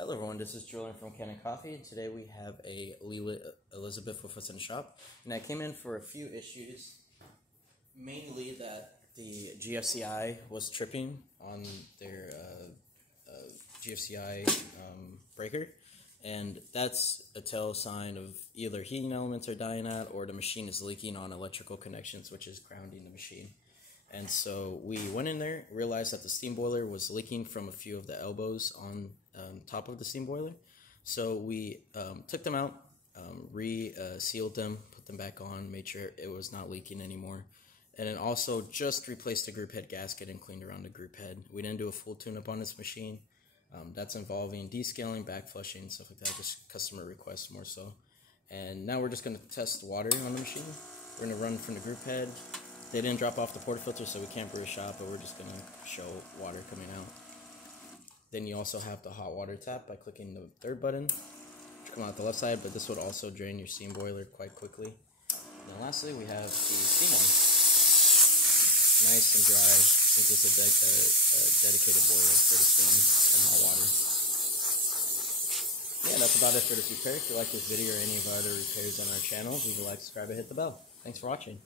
Hello everyone, this is Julian from Cannon Coffee, and today we have a Lelit Elizabeth with us in the shop. And I came in for a few issues, mainly that the GFCI was tripping on their GFCI breaker, and that's a tell sign of either heating elements are dying out or the machine is leaking on electrical connections, which is grounding the machine. And so we went in there, realized that the steam boiler was leaking from a few of the elbows on top of the steam boiler. So we took them out, sealed them, put them back on, made sure it was not leaking anymore. And then also just replaced the group head gasket and cleaned around the group head. We didn't do a full tune-up on this machine. That's involving descaling, back flushing, stuff like that, just customer requests more so. And now we're just going to test water on the machine. We're going to run from the group head. They didn't drop off the portafilter, so we can't brew a shot, but we're just going to show water coming out. Then you also have the hot water tap by clicking the third button, which come out the left side, but this would also drain your steam boiler quite quickly. And then lastly, we have the steam one. Nice and dry, since it's a dedicated boiler for the steam and hot water. Yeah, that's about it for this repair. If you like this video or any of our other repairs on our channel, leave a like, subscribe, and hit the bell. Thanks for watching.